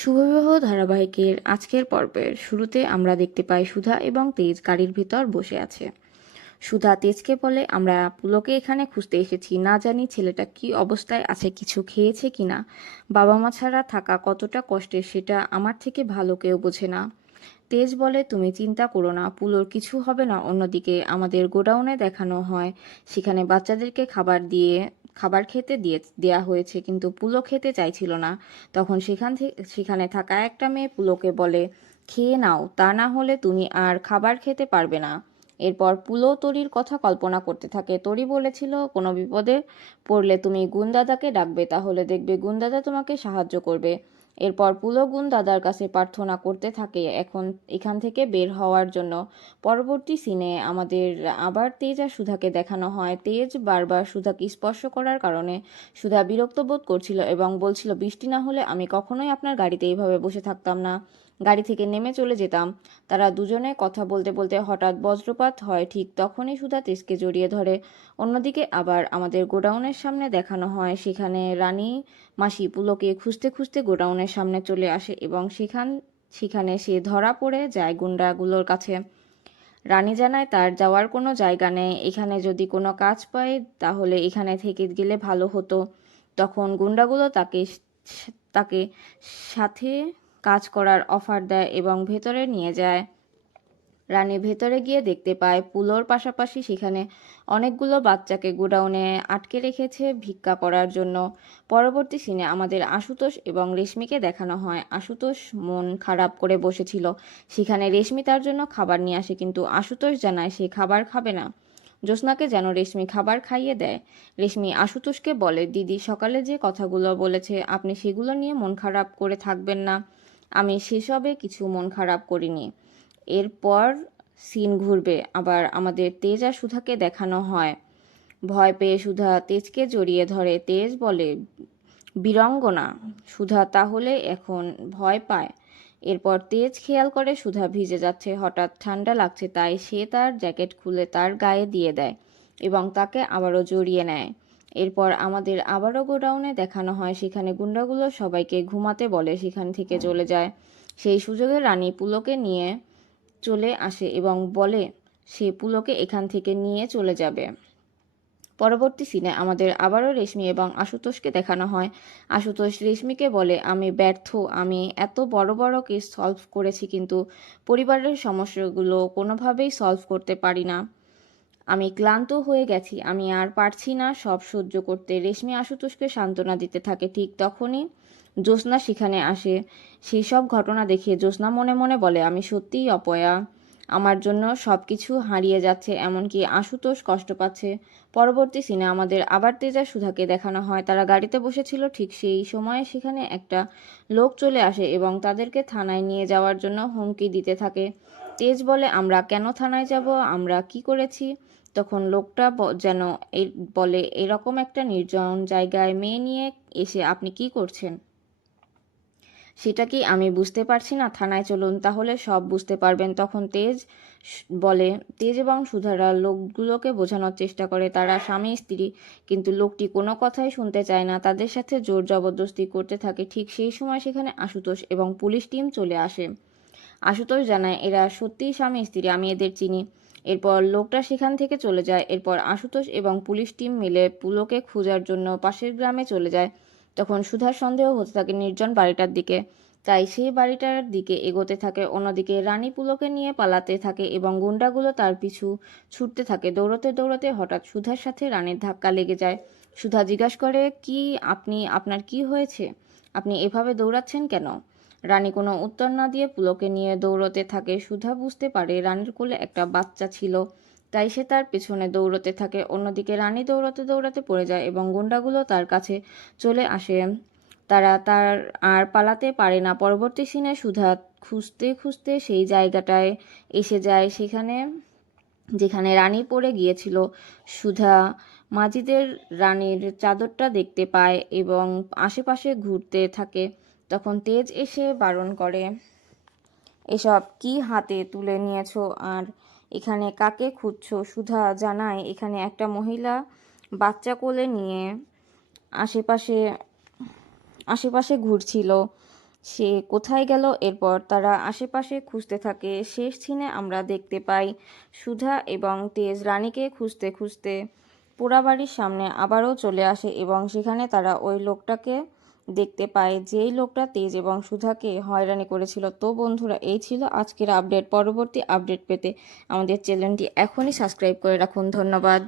শুভবিবাহ ধারাবাহিকের আজকের পর্বের শুরুতে আমরা দেখতে পাই সুধা এবং তেজ গাড়ির ভিতর বসে আছে। সুধা তেজকে বলে, আমরা পুলকে এখানে খুঁজতে এসেছি, না জানি ছেলেটা কি অবস্থায় আছে, কিছু খেয়েছে কিনা। বাবা মা ছাড়া থাকা কতটা কষ্টের সেটা আমার থেকে ভালো কেউ বোঝে না। তেজ বলে, তুমি চিন্তা করো না, পুলোর কিছু হবে না। অন্যদিকে আমাদের গোডাউনে দেখানো হয় সেখানে বাচ্চাদেরকে খাবার খেতে দেয়া হয়েছে, কিন্তু পুলো খেতে চাইছিল না। তখন সেখানে থাকা একটা মেয়ে পুলোকে বলে, খেয়ে নাও, তা না হলে তুমি আর খাবার খেতে পারবে না। এরপর পুলো তরির কথা কল্পনা করতে থাকে। তরি বলেছিল, কোনো বিপদে পড়লে তুমি গুণদাদাকে ডাকবে, তাহলে দেখবে গুণদাদা তোমাকে সাহায্য করবে। এরপর পুলো গুণদাদার কাছে প্রার্থনা করতে থাকে এখান থেকে বের হওয়ার জন্য। পরবর্তী সিনে আমাদের আবার তেজ আর সুধাকে দেখানো হয়। তেজ বারবার সুধাকে স্পর্শ করার কারণে সুধা বিরক্ত বোধ করছিল এবং বলছিল, বৃষ্টি না হলে আমি কখনোই আপনার গাড়িতে এইভাবে বসে থাকতাম না, গাড়ি থেকে নেমে চলে যেতাম। তারা দুজনে কথা বলতে বলতে হঠাৎ বজ্রপাত হয়। ঠিক তখনই সুধা তেজকে জড়িয়ে ধরে। অন্যদিকে আবার আমাদের গোডাউনের সামনে দেখানো হয় সেখানে রানী মাসি পুলোকে খুঁজতে খুঁজতে গোডাউনের সামনে চলে আসে এবং সেখানে সে ধরা পড়ে যায় গুন্ডাগুলোর কাছে। রানী জানায় তার যাওয়ার কোনো জায়গা নেই, এখানে যদি কোনো কাজ পায় তাহলে এখানে থেকে গেলে ভালো হতো। তখন গুন্ডাগুলো তাকে সাথে কাজ করার অফার দেয় এবং ভেতরে নিয়ে যায়। রানী ভেতরে গিয়ে দেখতে পায় পুলোর পাশাপাশি সেখানে অনেকগুলো বাচ্চাকে গোডাউনে আটকে রেখেছে ভিক্ষা করার জন্য। পরবর্তী সিনে আমাদের আশুতোষ এবং রেশমিকে দেখানো হয়। আশুতোষ মন খারাপ করে বসেছিল, সেখানে রেশমি তার জন্য খাবার নিয়ে আসে, কিন্তু আশুতোষ জানায় সে খাবার খাবে না। জ্যোৎস্নাকে যেন রেশমি খাবার খাইয়ে দেয়। রেশমি আশুতোষকে বলে, দিদি সকালে যে কথাগুলো বলেছে আপনি সেগুলো নিয়ে মন খারাপ করে থাকবেন না, আমি সেসবে কিছু মন খারাপ করিনি। এরপর সিন ঘুরবে, আবার আমাদের তেজ আর সুধাকে দেখানো হয়। ভয় পেয়ে সুধা তেজকে জড়িয়ে ধরে। তেজ বলে, বীরাঙ্গনা। সুধা তাহলে এখন ভয় পায়। এরপর তেজ খেয়াল করে সুধা ভিজে যাচ্ছে, হঠাৎ ঠান্ডা লাগছে, তাই সে তার জ্যাকেট খুলে তার গায়ে দিয়ে দেয় এবং তাকে আবারও জড়িয়ে নেয়। এরপর আমাদের আবারও গোডাউনে দেখানো হয় সেখানে গুন্ডাগুলো সবাইকে ঘুমাতে বলে সেখান থেকে চলে যায়। সেই সুযোগে রানী পুলকে নিয়ে চলে আসে এবং বলে সে পুলকে এখান থেকে নিয়ে চলে যাবে। পরবর্তী সিনে আমাদের আবারও রেশমি এবং আশুতোষকে দেখানো হয়। আশুতোষ রেশমিকে বলে, আমি ব্যর্থ, আমি এত বড় বড় কেস সলভ করেছি কিন্তু পরিবারের সমস্যাগুলো কোনোভাবেই সলভ করতে পারি না, আমি ক্লান্ত হয়ে গেছি, আমি আর পারছি না সব সহ্য করতে। রেশমি আশুতোষকে সান্ত্বনা দিতে থাকে। ঠিক তখনই জ্যোৎস্না সেখানে আসে। সেই সব ঘটনা দেখে জ্যোৎস্না মনে মনে বলে, আমি সত্যিই অপয়া, আমার জন্য সব কিছু হারিয়ে যাচ্ছে, এমনকি আশুতোষ কষ্ট পাচ্ছে। পরবর্তী সিনে আমাদের আবার তেজা সুধাকে দেখানো হয়। তারা গাড়িতে বসেছিল, ঠিক সেই সময়ে সেখানে একটা লোক চলে আসে এবং তাদেরকে থানায় নিয়ে যাওয়ার জন্য হুমকি দিতে থাকে। তেজ বলে, আমরা কেন থানায় যাব, আমরা কি করেছি। তখন লোকটা যেন বলে, এরকম একটা নির্জন জায়গায় মেয়ে নিয়ে এসে আপনি কি করছেন সেটা কি আমি বুঝতে পারছি না, থানায় চলুন তাহলে সব বুঝতে পারবেন। তখন বলে, তেজ এবং সুধারা লোকগুলোকে বোঝানোর চেষ্টা করে তারা স্বামী স্ত্রী, কিন্তু লোকটি কোনো কথাই শুনতে চায় না, তাদের সাথে জোর জবরদস্তি করতে থাকে। ঠিক সেই সময় সেখানে আশুতোষ এবং পুলিশ টিম চলে আসে। আশুতোষ জানায়, এরা সত্যিই স্বামী স্ত্রী, আমি এদের চিনি। এরপর লোকটা সেখান থেকে চলে যায়। এরপর আশুতোষ এবং পুলিশ টিম মিলে পুলোকে খোঁজার জন্য পাশের গ্রামে চলে যায়। তখন সুধার সন্দেহ হতে থাকে নির্জন বাড়িটার দিকে, তাই সেই বাড়িটার দিকে এগোতে থাকে। অন্যদিকে রানী পুলোকে নিয়ে পালাতে থাকে এবং গুন্ডাগুলো তার পিছু ছুটতে থাকে। দৌড়তে দৌড়তে হঠাৎ সুধার সাথে রানীর ধাক্কা লেগে যায়। সুধা জিজ্ঞাসা করে, আপনার কি হয়েছে, আপনি এভাবে দৌড়াচ্ছেন কেন। রানী কোনো উত্তর না দিয়ে পুলকে নিয়ে দৌড়তে থাকে। সুধা বুঝতে পারে রানীর কোলে একটা বাচ্চা ছিল, তাই সে তার পেছনে দৌড়তে থাকে। অন্যদিকে রানী দৌড়াতে দৌড়াতে পড়ে যায় এবং গুন্ডাগুলো তার কাছে চলে আসে। তার আর পালাতে পারে না। পরবর্তী সিনে সুধা খুঁজতে খুঁজতে সেই জায়গাটায় এসে যায় যেখানে রানী পড়ে গিয়েছিল। সুধা মাজিদের রানীর চাদরটা দেখতে পায় এবং আশেপাশে ঘুরতে থাকে। তখন তেজ এসে বারণ করে, এসব কি হাতে তুলে নিয়েছো আর এখানে কাকে খুঁজছো। সুধা জানায় এখানে একটা মহিলা বাচ্চা কোলে নিয়ে আশেপাশে আশেপাশে ঘুরছিল সে কোথায় গেল? এরপর তারা আশেপাশে খুঁজতে থাকে। শেষ সিনে আমরা দেখতে পাই সুধা এবং তেজ রানীকে খুঁজতে খুঁজতে পোড়াবাড়ির সামনে আবারও চলে আসে এবং সেখানে তারা ওই লোকটাকে দেখতে পায়, যেই লোকটা তেজ এবং সুধাকে হয়রানি করেছিল। তো বন্ধুরা, এই ছিল আজকের আপডেট। পরবর্তী আপডেট পেতে আমাদের চ্যানেলটি এখনই সাবস্ক্রাইব করে রাখুন। ধন্যবাদ।